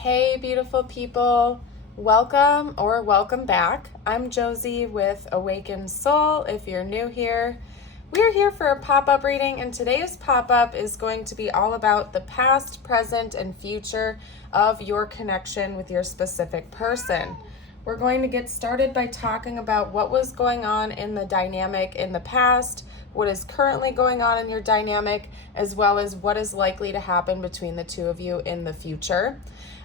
Hey, beautiful people. Welcome back. I'm Josie with Awakened Soul. If you're new here, we're here for a pop-up reading, and today's pop-up is going to be all about the past, present, and future of your connection with your specific person. We're going to get started by talking about what was going on in the dynamic in the past, what is currently going on in your dynamic, as well as what is likely to happen between the two of you in the future.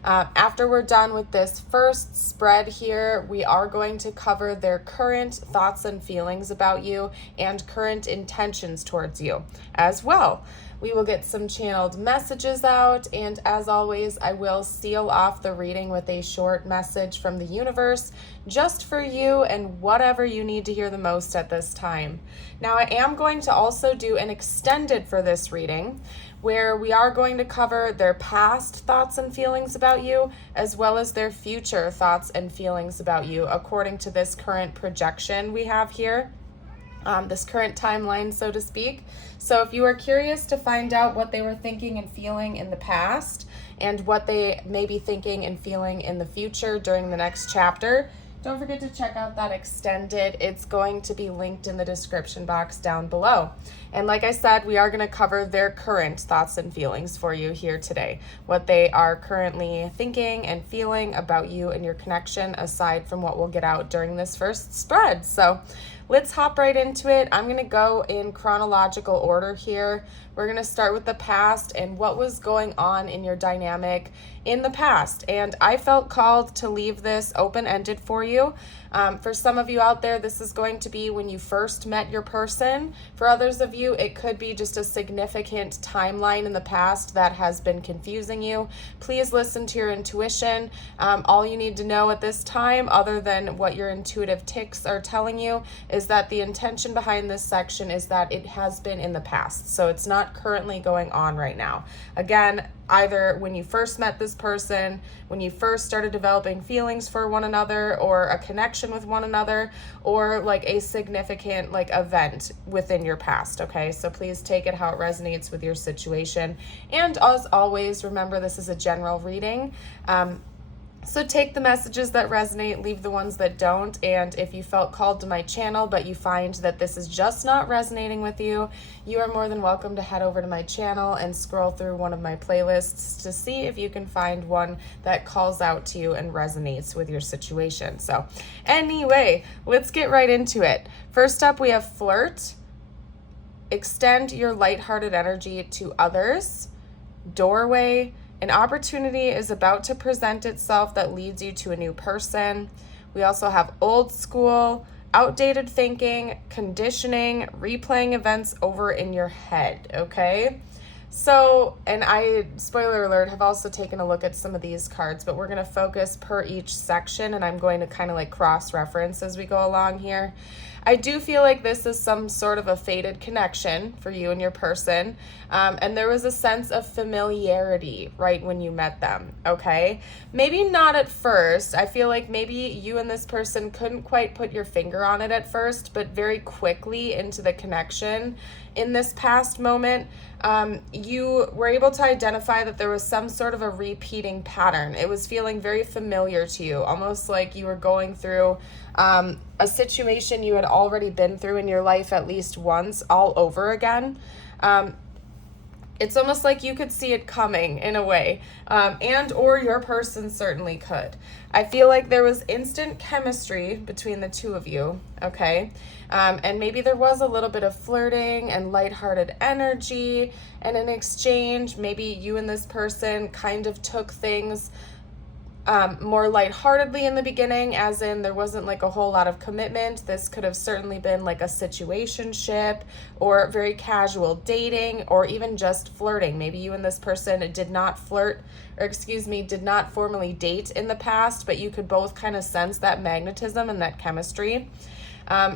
After we're done with this first spread here, we are going to cover their current thoughts and feelings about you and current intentions towards you as well. We will get some channeled messages out, and as always, I will seal off the reading with a short message from the universe just for you and whatever you need to hear the most at this time. Now, I am going to also do an extended for this reading, where we are going to cover their past thoughts and feelings about you, as well as their future thoughts and feelings about you, according to this current projection we have here. This current timeline, so to speak. So if you are curious to find out what they were thinking and feeling in the past and what they may be thinking and feeling in the future during the next chapter, don't forget to check out that extended. It's going to be linked in the description box down below. And like I said, we are going to cover their current thoughts and feelings for you here today, what they are currently thinking and feeling about you and your connection, aside from what we'll get out during this first spread. So let's hop right into it. I'm going to go in chronological order here. We're going to start with the past and what was going on in your dynamic in the past. And I felt called to leave this open-ended for you. For some of you out there, this is going to be when you first met your person. For others of you, it could be just a significant timeline in the past that has been confusing you. Please listen to your intuition. All you need to know at this time, other than what your intuitive tics are telling you, is that the intention behind this section is that it has been in the past. So it's not currently going on right now. Again, either when you first met this person, when you first started developing feelings for one another or a connection with one another, or like a significant like event within your past, okay? So please take it how it resonates with your situation. And as always, remember this is a general reading. So take the messages that resonate, leave the ones that don't, and if you felt called to my channel but you find that this is just not resonating with you, you are more than welcome to head over to my channel and scroll through one of my playlists to see if you can find one that calls out to you and resonates with your situation. So anyway, let's get right into it. First up, we have flirt, extend your lighthearted energy to others, doorway. An opportunity is about to present itself that leads you to a new person. We also have old school, outdated thinking, conditioning, replaying events over in your head, okay? So, and I, spoiler alert, have also taken a look at some of these cards, but we're going to focus per each section, and I'm going to kind of like cross-reference as we go along here. I do feel like this is some sort of a fated connection for you and your person, and there was a sense of familiarity right when you met them, okay? Maybe not at first. I feel like maybe you and this person couldn't quite put your finger on it at first, but very quickly into the connection in this past moment, you were able to identify that there was some sort of a repeating pattern. It was feeling very familiar to you, almost like you were going through a situation you had already been through in your life at least once, all over again. It's almost like you could see it coming in a way, and or your person certainly could. I feel like there was instant chemistry between the two of you, okay? And maybe there was a little bit of flirting and lighthearted energy and an exchange. Maybe you and this person kind of took things more lightheartedly in the beginning, as in there wasn't like a whole lot of commitment. This could have certainly been like a situationship or very casual dating or even just flirting. Maybe you and this person did not flirt, or did not formally date in the past, but you could both kind of sense that magnetism and that chemistry.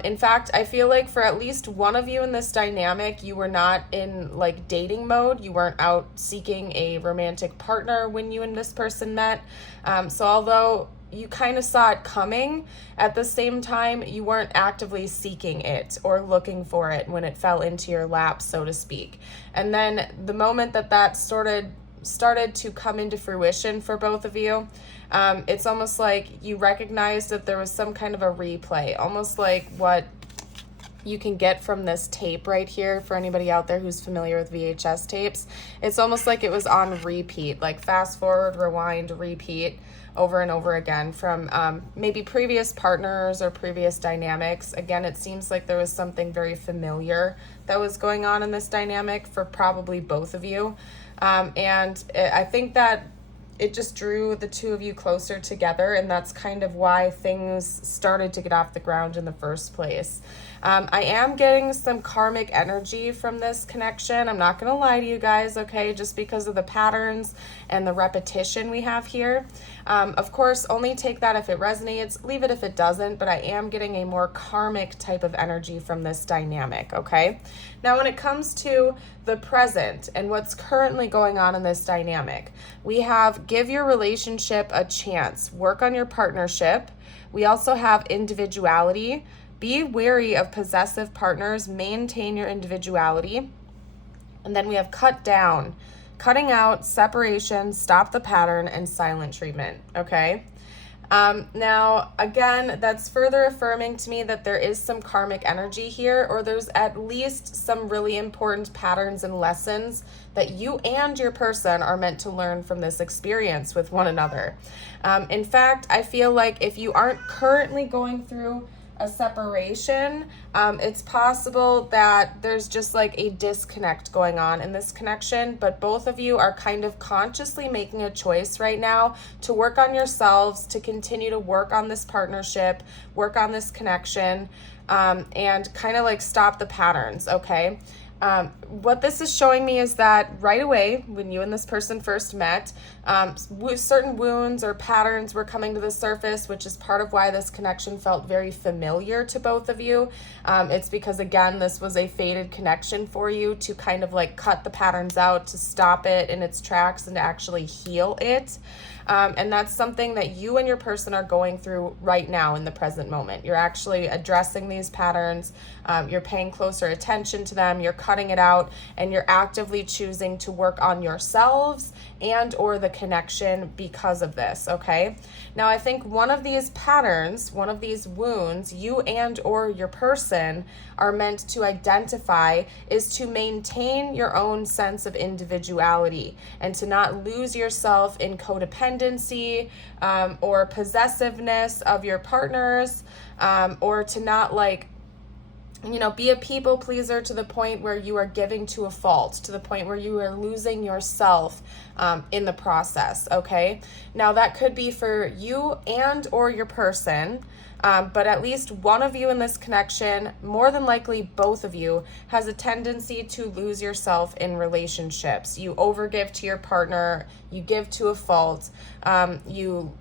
In fact, I feel like for at least one of you in this dynamic, you were not in like dating mode. You weren't out seeking a romantic partner when you and this person met. So although you kind of saw it coming, at the same time, you weren't actively seeking it or looking for it when it fell into your lap, so to speak. And then the moment that that started started to come into fruition for both of you. It's almost like you recognized that there was some kind of a replay, almost like what you can get from this tape right here for anybody out there who's familiar with VHS tapes. It's almost like it was on repeat, like fast forward, rewind, repeat over and over again from maybe previous partners or previous dynamics. Again, it seems like there was something very familiar that was going on in this dynamic for probably both of you. I think that it just drew the two of you closer together, and that's kind of why things started to get off the ground in the first place. I am getting some karmic energy from this connection. I'm not going to lie to you guys, okay, just because of the patterns and the repetition we have here. Of course, only take that if it resonates, leave it if it doesn't, but I am getting a more karmic type of energy from this dynamic, okay? Now, when it comes to the present and what's currently going on in this dynamic, we have give your relationship a chance, work on your partnership. We also have individuality. Be wary of possessive partners, maintain your individuality. And then we have cut down, cutting out, separation, stop the pattern, and silent treatment, okay? Now, again, that's further affirming to me that there is some karmic energy here, or there's at least some really important patterns and lessons that you and your person are meant to learn from this experience with one another. In fact, I feel like if you aren't currently going through a separation, it's possible that there's just like a disconnect going on in this connection, but both of you are kind of consciously making a choice right now to work on yourselves, to continue to work on this partnership, work on this connection, and kind of like stop the patterns, okay? What this is showing me is that right away, when you and this person first met, certain wounds or patterns were coming to the surface, which is part of why this connection felt very familiar to both of you. It's because, again, this was a fated connection for you to kind of like cut the patterns out, to stop it in its tracks and to actually heal it. And that's something that you and your person are going through right now in the present moment. You're actually addressing these patterns. You're paying closer attention to them. You're cutting it out, and you're actively choosing to work on yourselves and or the connection because of this, okay? Now, I think one of these patterns, one of these wounds, you and or your person are meant to identify is to maintain your own sense of individuality and to not lose yourself in codependency or possessiveness of your partners, or to not be a people pleaser to the point where you are giving to a fault, to the point where you are losing yourself in the process, okay? Now, that could be for you and or your person, but at least one of you in this connection, more than likely both of you, has a tendency to lose yourself in relationships. You overgive to your partner, you give to a fault, you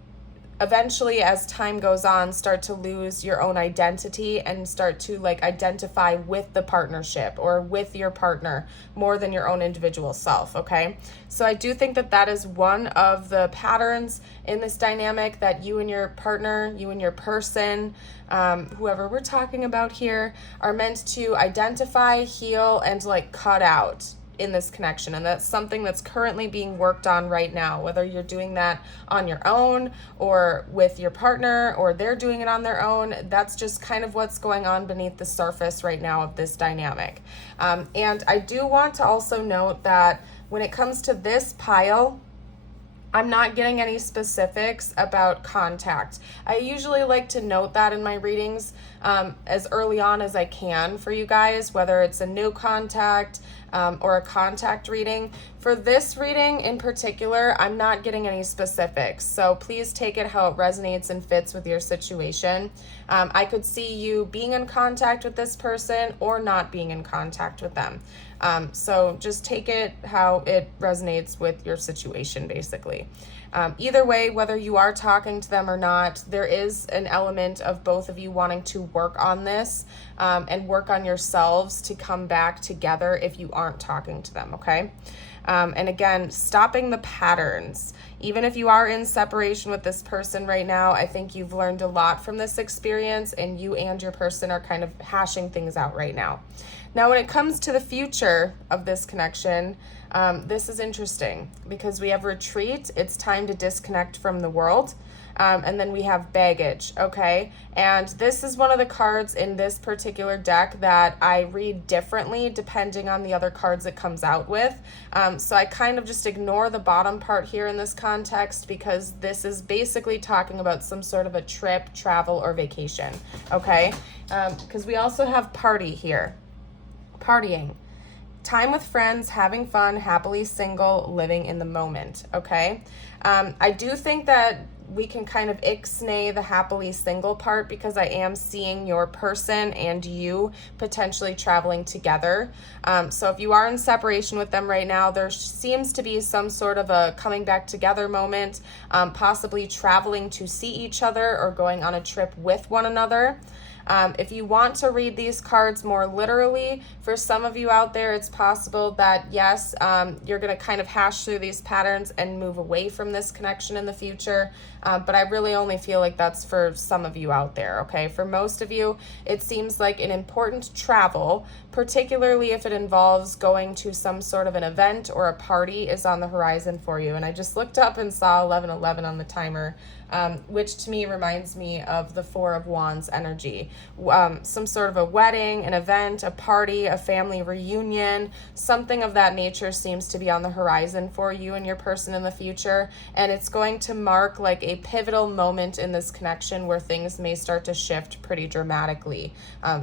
eventually, as time goes on, start to lose your own identity and start to identify with the partnership or with your partner more than your own individual self, okay? So I do think that that is one of the patterns in this dynamic that you and your partner, you and your person, whoever we're talking about here, are meant to identify, heal, and cut out in this connection. And that's something that's currently being worked on right now, whether you're doing that on your own or with your partner or they're doing it on their own. That's just kind of what's going on beneath the surface right now of this dynamic. And I do want to also note that when it comes to this pile, I'm not getting any specifics about contact. I usually like to note that in my readings as early on as I can for you guys, whether it's a new contact or a contact reading. For this reading in particular, I'm not getting any specifics, so please take it how it resonates and fits with your situation. I could see you being in contact with this person or not being in contact with them. So just take it how it resonates with your situation, basically. Either way, whether you are talking to them or not, there is an element of both of you wanting to work on this and work on yourselves to come back together if you aren't talking to them, okay? And again, stopping the patterns. Even if you are in separation with this person right now, I think you've learned a lot from this experience, and you and your person are kind of hashing things out right now. Now, when it comes to the future of this connection, this is interesting because we have retreat. It's time to disconnect from the world. And then we have baggage, okay? And this is one of the cards in this particular deck that I read differently depending on the other cards it comes out with. So I kind of just ignore the bottom part here in this context because this is basically talking about some sort of a trip, travel, or vacation, okay? Because we also have party here, partying. Time with friends, having fun, happily single, living in the moment, okay? I do think that we can kind of ixnay the happily single part because I am seeing your person and you potentially traveling together. So if you are in separation with them right now, there seems to be some sort of a coming back together moment, possibly traveling to see each other or going on a trip with one another. If you want to read these cards more literally, for some of you out there, it's possible that, yes, you're going to kind of hash through these patterns and move away from this connection in the future. But I really only feel like that's for some of you out there, okay? For most of you, it seems like an important travel, particularly if it involves going to some sort of an event or a party is on the horizon for you. And I just looked up and saw 11:11 on the timer, which to me reminds me of the Four of Wands energy. Some sort of a wedding, an event, a party, a family reunion, something of that nature seems to be on the horizon for you and your person in the future. And it's going to mark like a pivotal moment in this connection where things may start to shift pretty dramatically,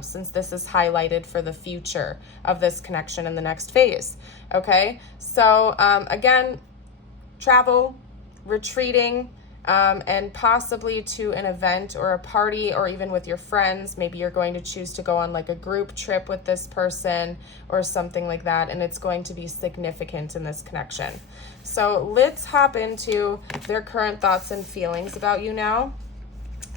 since this is highlighted for the future of this connection in the next phase. Okay, so again, travel, retreating, and possibly to an event or a party or even with your friends. Maybe you're going to choose to go on like a group trip with this person or something like that, and it's going to be significant in this connection. So let's hop into their current thoughts and feelings about you now.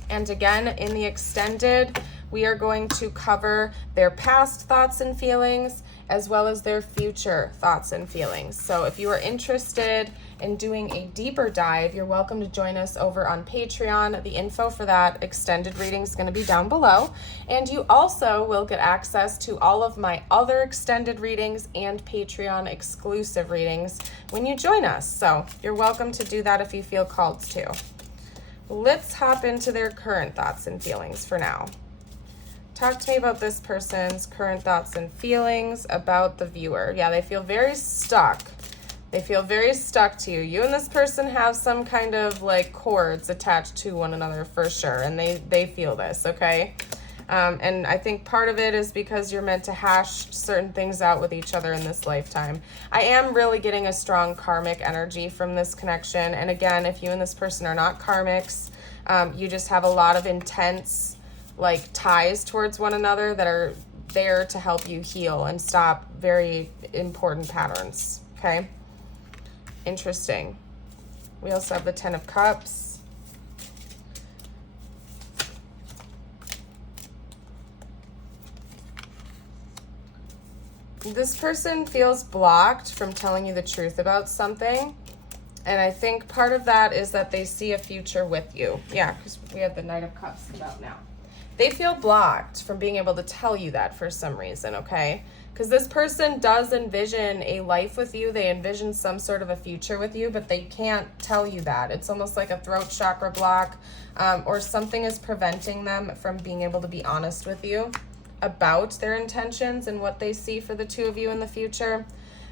And again, in the extended, we are going to cover their past thoughts and feelings as well as their future thoughts and feelings. So if you are interested in doing a deeper dive, you're welcome to join us over on Patreon. The info for that extended reading is going to be down below. And you also will get access to all of my other extended readings and Patreon exclusive readings when you join us. So you're welcome to do that if you feel called to. Let's hop into their current thoughts and feelings for now. Talk to me about this person's current thoughts and feelings about the viewer. Yeah, they feel very stuck. They feel very stuck to you. You and this person have some kind of like cords attached to one another for sure, and they feel this, okay? And I think part of it is because you're meant to hash certain things out with each other in this lifetime. I am really getting a strong karmic energy from this connection. And again, if you and this person are not karmics, you just have a lot of intense like ties towards one another that are there to help you heal and stop very important patterns, okay? Interesting. We also have the Ten of Cups. This person feels blocked from telling you the truth about something. And I think part of that is that they see a future with you. Yeah, because we have the Knight of Cups about now. They feel blocked from being able to tell you that for some reason, okay? Because this person does envision a life with you. They envision some sort of a future with you, but they can't tell you that. It's almost like a throat chakra block, or something is preventing them from being able to be honest with you about their intentions and what they see for the two of you in the future.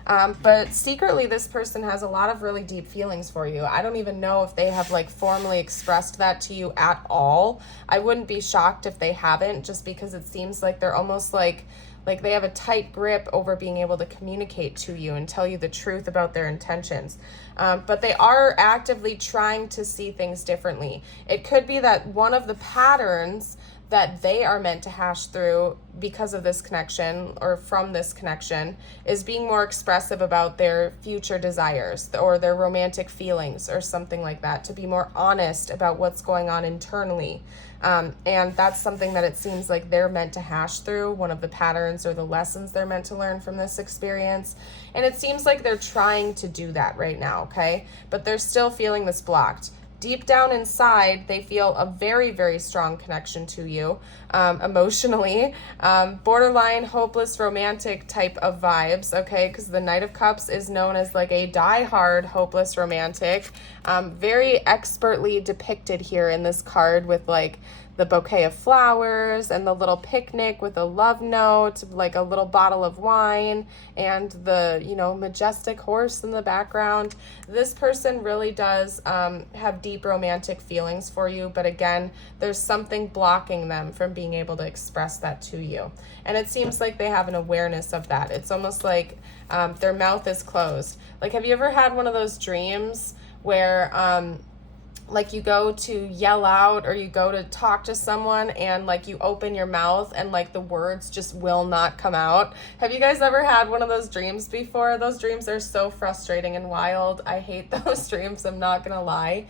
But secretly, this person has a lot of really deep feelings for you. I don't even know if they have like formally expressed that to you at all. I wouldn't be shocked if they haven't, just because it seems like they're almost like they have a tight grip over being able to communicate to you and tell you the truth about their intentions. But they are actively trying to see things differently. It could be that one of the patterns that they are meant to hash through because of this connection or from this connection is being more expressive about their future desires or their romantic feelings or something like that, to be more honest about what's going on internally. And that's something that it seems like they're meant to hash through, one of the patterns or the lessons they're meant to learn from this experience. And it seems like they're trying to do that right now, okay? But they're still feeling this blocked. deep down inside, they feel a very, very strong connection to you emotionally. Borderline hopeless romantic type of vibes, okay? Because the Knight of Cups is known as like a die-hard hopeless romantic. Very expertly depicted here in this card with like the bouquet of flowers and the little picnic with a love note, like a little bottle of wine and the, you know, majestic horse in the background. This person really does have deep romantic feelings for you, but again, there's something blocking them from being able to express that to you. And it seems like they have an awareness of that. It's almost like their mouth is closed. Like, have you ever had one of those dreams where like you go to yell out or you go to talk to someone and like you open your mouth and like the words just will not come out? Have you guys ever had one of those dreams before? Those dreams are so frustrating and wild. I hate those dreams, I'm not gonna lie.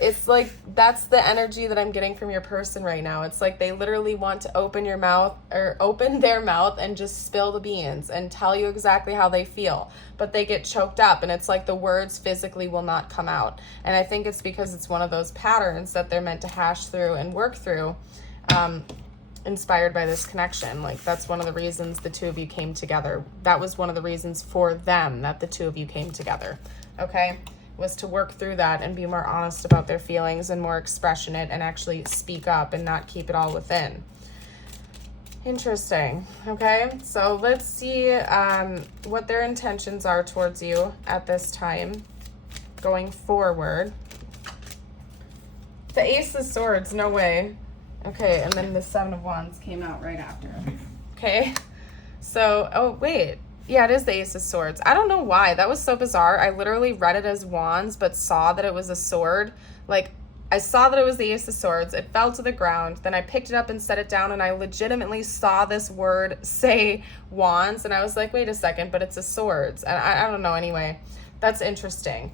It's like, that's the energy that I'm getting from your person right now. It's like they literally want to open your mouth or open their mouth and just spill the beans and tell you exactly how they feel, but they get choked up and it's like the words physically will not come out. And I think it's because it's one of those patterns that they're meant to hash through and work through, inspired by this connection. Like, that's one of the reasons the two of you came together. That was one of the reasons for them that the two of you came together, okay? Was to work through that and be more honest about their feelings and more expressionate and actually speak up and not keep it all within. Interesting. Okay, so let's see what their intentions are towards you at this time going forward. The Ace of Swords, no way. Okay, and then the Seven of Wands came out right after. Okay, so, oh, wait. Yeah, it is the Ace of Swords. I don't know why. That was so bizarre. I literally read it as wands, but saw that it was a sword. Like, I saw that it was the Ace of Swords. It fell to the ground. Then I picked it up and set it down, and I legitimately saw this word say wands. And I was like, wait a second, but it's a swords. And I don't know. Anyway, that's interesting.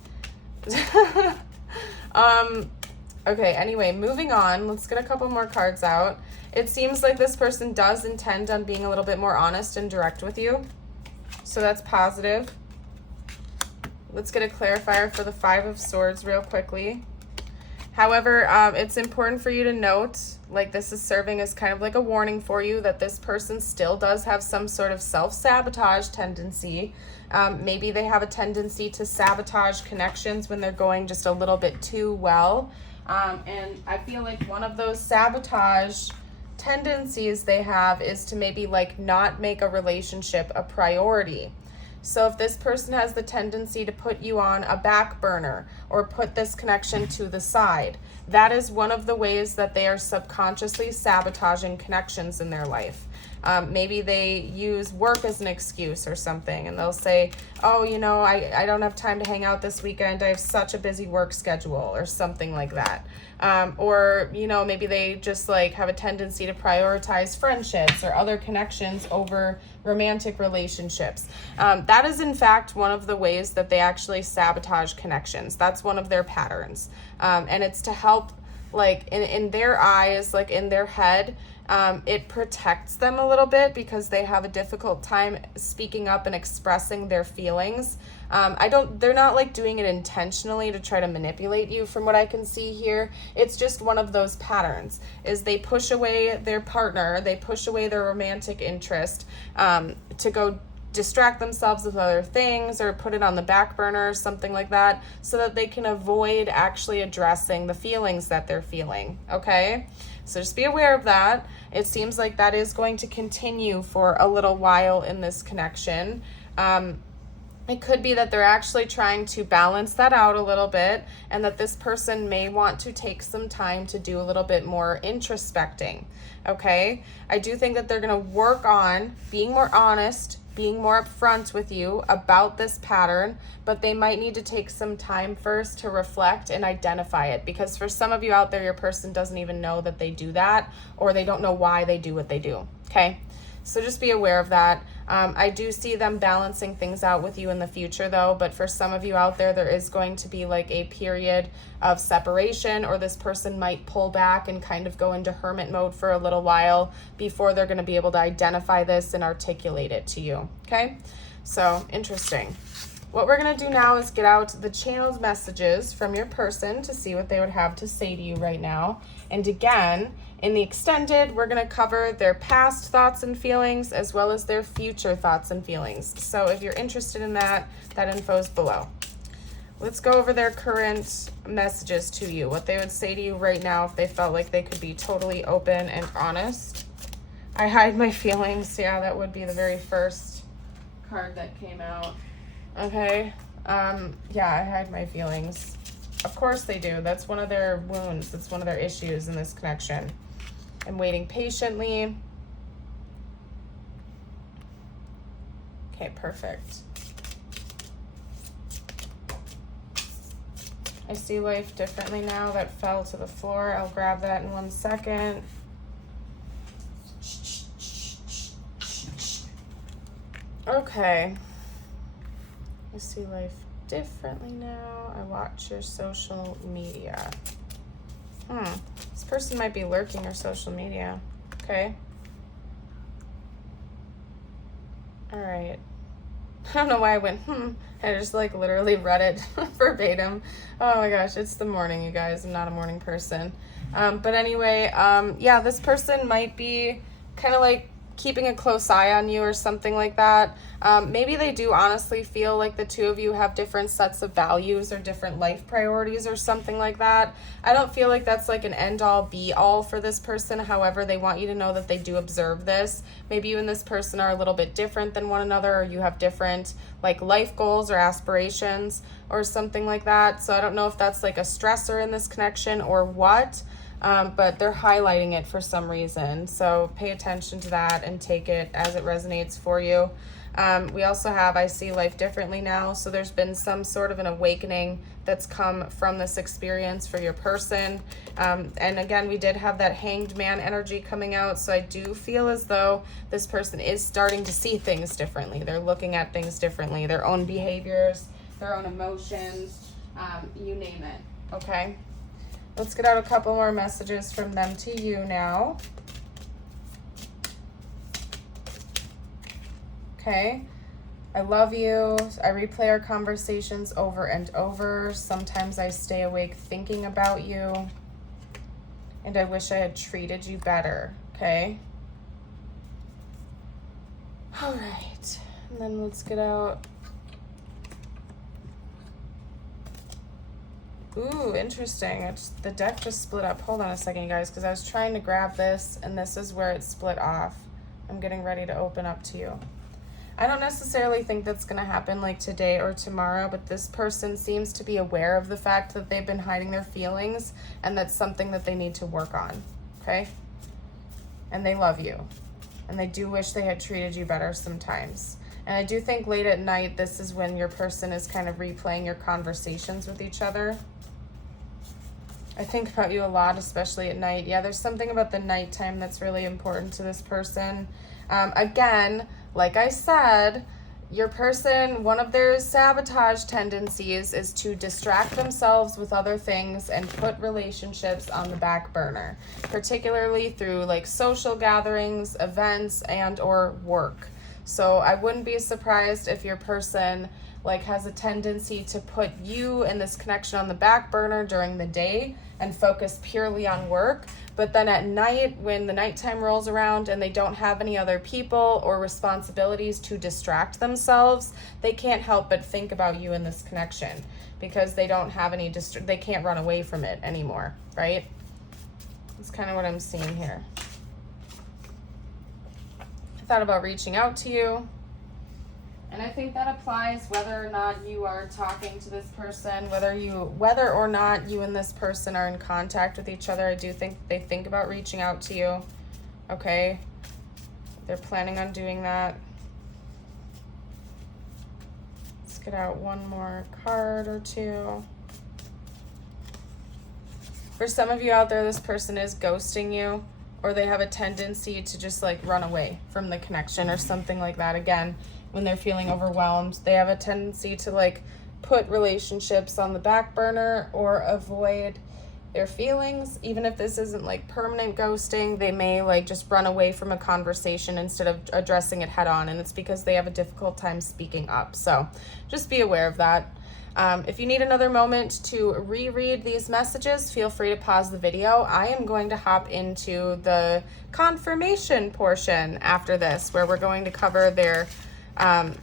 Okay, anyway, moving on. Let's get a couple more cards out. It seems like this person does intend on being a little bit more honest and direct with you. So that's positive. Let's get a clarifier for the Five of Swords real quickly. However, it's important for you to note, like, this is serving as kind of like a warning for you that this person still does have some sort of self-sabotage tendency. Maybe they have a tendency to sabotage connections when they're going just a little bit too well. And I feel like one of those sabotage tendencies they have is to maybe like not make a relationship a priority. So if this person has the tendency to put you on a back burner or put this connection to the side, that is one of the ways that they are subconsciously sabotaging connections in their life. Maybe they use work as an excuse or something, and they'll say, oh, you know, I don't have time to hang out this weekend. I have such a busy work schedule or something like that. Or, you know, maybe they just like have a tendency to prioritize friendships or other connections over romantic relationships. That is in fact one of the ways that they actually sabotage connections. That's one of their patterns. And it's to help, like, in their eyes, like in their head, it protects them a little bit because they have a difficult time speaking up and expressing their feelings. They're not like doing it intentionally to try to manipulate you from what I can see here. It's just one of those patterns, is they push away their partner, they push away their romantic interest to go distract themselves with other things or put it on the back burner or something like that so that they can avoid actually addressing the feelings that they're feeling, okay? So just be aware of that. It seems like that is going to continue for a little while in this connection. It could be that they're actually trying to balance that out a little bit and that this person may want to take some time to do a little bit more introspecting, okay? I do think that they're going to work on being more honest, being more upfront with you about this pattern, but they might need to take some time first to reflect and identify it, because for some of you out there, your person doesn't even know that they do that, or they don't know why they do what they do, okay? So just be aware of that. I do see them balancing things out with you in the future though, but for some of you out there, there is going to be like a period of separation, or this person might pull back and kind of go into hermit mode for a little while before they're going to be able to identify this and articulate it to you, okay? So interesting. What we're going to do now is get out the channeled messages from your person to see what they would have to say to you right now. And again, in the extended, we're going to cover their past thoughts and feelings as well as their future thoughts and feelings. So if you're interested in that, that info is below. Let's go over their current messages to you, what they would say to you right now if they felt like they could be totally open and honest. I hide my feelings. Yeah, that would be the very first card that came out. Okay. Yeah, I hide my feelings. Of course they do. That's one of their wounds. That's one of their issues in this connection. I'm waiting patiently. Okay, perfect. I see life differently now. That fell to the floor. I'll grab that in 1 second. Okay. I see life differently now. I watch your social media. This person might be lurking your social media. Okay. All right. I don't know why I went, I just like literally read it verbatim. Oh my gosh, it's the morning, you guys. I'm not a morning person. But anyway, yeah, this person might be kind of like keeping a close eye on you or something like that. Maybe they do honestly feel like the two of you have different sets of values or different life priorities or something like that. I don't feel like that's like an end-all be-all for this person. However, they want you to know that they do observe this. Maybe you and this person are a little bit different than one another, or you have different like life goals or aspirations or something like that. So I don't know if that's like a stressor in this connection or what. But they're highlighting it for some reason. So pay attention to that and take it as it resonates for you. We also have, I see life differently now. So there's been some sort of an awakening that's come from this experience for your person. And again, we did have that hanged man energy coming out. So I do feel as though this person is starting to see things differently. They're looking at things differently, their own behaviors, their own emotions, you name it. Okay. Let's get out a couple more messages from them to you now. Okay. I love you. I replay our conversations over and over. Sometimes I stay awake thinking about you. And I wish I had treated you better. Okay. All right. And then let's get out. Ooh, interesting. The deck just split up. Hold on a second, you guys, because I was trying to grab this, and this is where it split off. I'm getting ready to open up to you. I don't necessarily think that's going to happen like today or tomorrow, but this person seems to be aware of the fact that they've been hiding their feelings, and that's something that they need to work on, okay? And they love you, and they do wish they had treated you better sometimes. And I do think late at night, this is when your person is kind of replaying your conversations with each other. I think about you a lot, especially at night. Yeah, there's something about the nighttime that's really important to this person. Again, like I said, your person, one of their sabotage tendencies is to distract themselves with other things and put relationships on the back burner, particularly through like social gatherings, events, and or work. So I wouldn't be surprised if your person like has a tendency to put you and this connection on the back burner during the day and focus purely on work. But then at night, when the nighttime rolls around and they don't have any other people or responsibilities to distract themselves, they can't help but think about you in this connection because they don't have any, they can't run away from it anymore, right? That's kind of what I'm seeing here. I thought about reaching out to you. And I think that applies whether or not you are talking to this person, whether or not you and this person are in contact with each other. I do think they think about reaching out to you. Okay. They're planning on doing that. Let's get out one more card or two. For some of you out there, this person is ghosting you, or they have a tendency to just like run away from the connection or something like that. Again, when they're feeling overwhelmed, they have a tendency to like put relationships on the back burner or avoid their feelings. Even if this isn't like permanent ghosting, they may like just run away from a conversation instead of addressing it head on, and it's because they have a difficult time speaking up. So just be aware of that. If you need another moment to reread these messages, feel free to pause the video. I am going to hop into the confirmation portion after this, where we're going to cover their, we're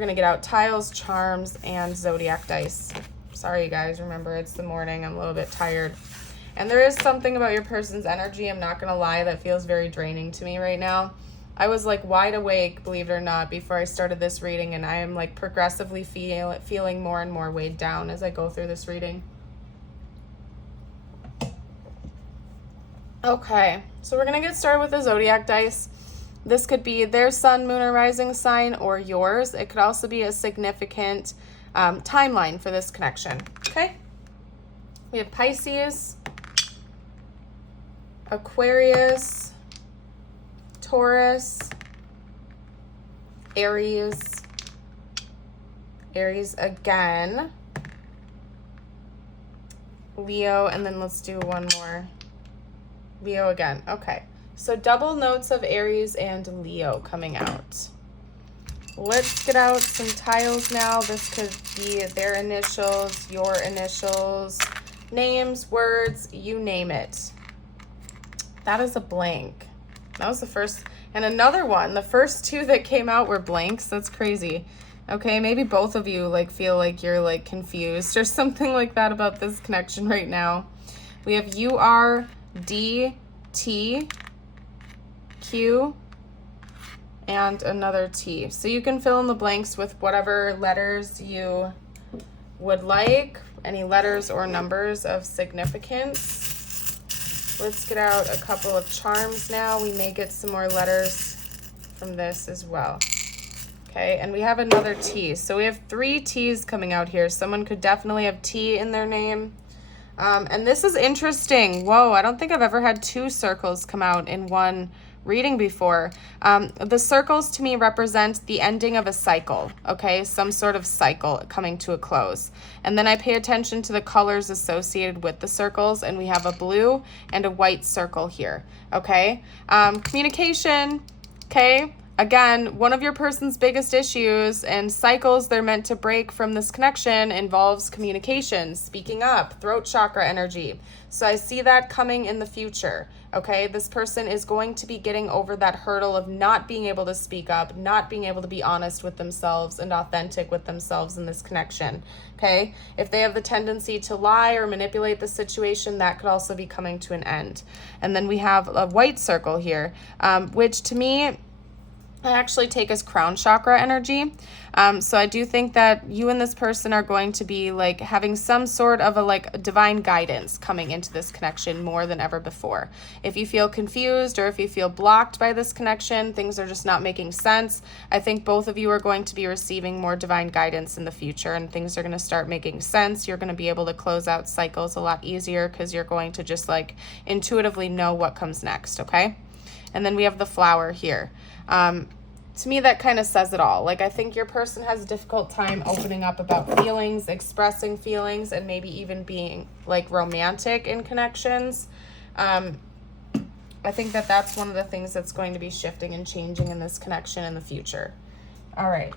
going to get out tiles, charms, and zodiac dice. Sorry, you guys. Remember, it's the morning. I'm a little bit tired. And there is something about your person's energy, I'm not going to lie, that feels very draining to me right now. I was like wide awake, believe it or not, before I started this reading, and I am like progressively feeling more and more weighed down as I go through this reading. Okay, so we're going to get started with the zodiac dice. This could be their sun, moon, or rising sign, or yours. It could also be a significant timeline for this connection. Okay, we have Pisces, Aquarius, Taurus, Aries again, Leo, and then let's do one more. Leo again. Okay, so double notes of Aries and Leo coming out. Let's get out some tiles now. This could be their initials, your initials, names, words, you name it. That is a blank. That was the first, and another one. The first two that came out were blanks. That's crazy. Okay, maybe both of you like feel like you're like confused or something like that about this connection right now. We have UR, D, T, Q, and another T. So you can fill in the blanks with whatever letters you would like, any letters or numbers of significance. Let's get out a couple of charms now. We may get some more letters from this as well. Okay, and we have another T. So we have 3 T's coming out here. Someone could definitely have T in their name. And this is interesting. Whoa, I don't think I've ever had 2 circles come out in one reading before. The circles to me represent the ending of a cycle, okay? Some sort of cycle coming to a close. And then I pay attention to the colors associated with the circles, and we have a blue and a white circle here, okay? Communication, okay? Again, one of your person's biggest issues and cycles they're meant to break from this connection involves communication, speaking up, throat chakra energy. So I see that coming in the future, okay? This person is going to be getting over that hurdle of not being able to speak up, not being able to be honest with themselves and authentic with themselves in this connection, okay? If they have the tendency to lie or manipulate the situation, that could also be coming to an end. And then we have a white circle here, which to me, I actually take as crown chakra energy. So I do think that you and this person are going to be like having some sort of a like divine guidance coming into this connection more than ever before. If you feel confused or if you feel blocked by this connection, things are just not making sense, I think both of you are going to be receiving more divine guidance in the future, and things are going to start making sense. You're going to be able to close out cycles a lot easier because you're going to just like intuitively know what comes next, okay? And then we have the flower here. To me, that kind of says it all. Like, I think your person has a difficult time opening up about feelings, expressing feelings, and maybe even being, like, romantic in connections. I think that that's one of the things that's going to be shifting and changing in this connection in the future. All right.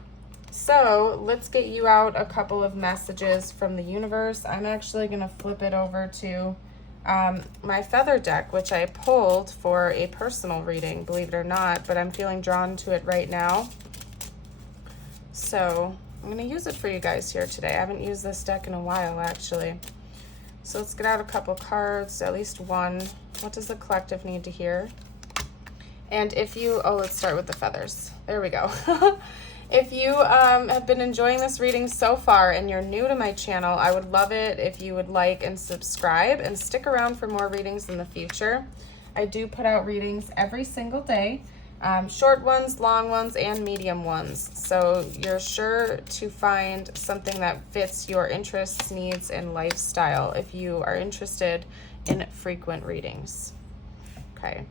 So, let's get you out a couple of messages from the universe. I'm actually going to flip it over to my feather deck, which I pulled for a personal reading, believe it or not, but I'm feeling drawn to it right now. So I'm going to use it for you guys here today. I haven't used this deck in a while, actually. So let's get out a couple cards, at least one. What does the collective need to hear? And if you, let's start with the feathers. There we go. If you have been enjoying this reading so far and you're new to my channel, I would love it if you would like and subscribe and stick around for more readings in the future. I do put out readings every single day, short ones, long ones, and medium ones. So you're sure to find something that fits your interests, needs, and lifestyle if you are interested in frequent readings. Okay.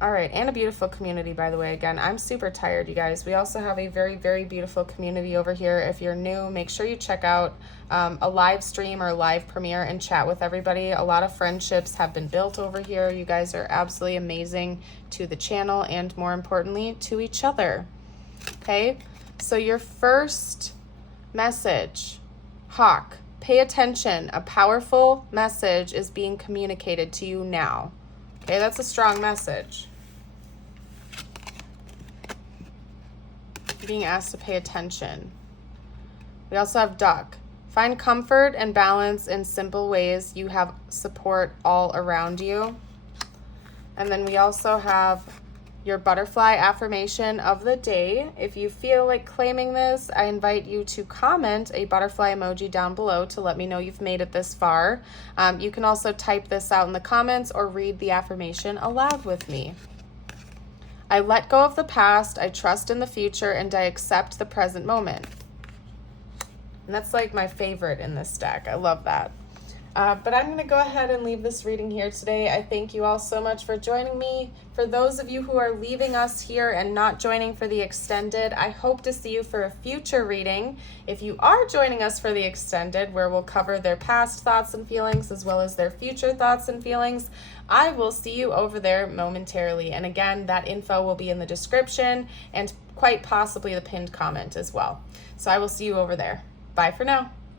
All right, and a beautiful community, by the way. Again, I'm super tired, you guys. We also have a very, very beautiful community over here. If you're new, make sure you check out a live stream or live premiere and chat with everybody. A lot of friendships have been built over here. You guys are absolutely amazing to the channel and, more importantly, to each other. Okay, so your first message, Hawk, pay attention. A powerful message is being communicated to you now. Okay, that's a strong message. Being asked to pay attention. We also have Duck. Find comfort and balance in simple ways. You have support all around you. And then we also have your butterfly affirmation of the day. If you feel like claiming this, I invite you to comment a butterfly emoji down below to let me know you've made it this far. You can also type this out in the comments or read the affirmation aloud with me. I let go of the past, I trust in the future, and I accept the present moment. And that's like my favorite in this deck. I love that. But I'm going to go ahead and leave this reading here today. I thank you all so much for joining me. For those of you who are leaving us here and not joining for the extended, I hope to see you for a future reading. If you are joining us for the extended, where we'll cover their past thoughts and feelings as well as their future thoughts and feelings, I will see you over there momentarily. And again, that info will be in the description and quite possibly the pinned comment as well. So I will see you over there. Bye for now.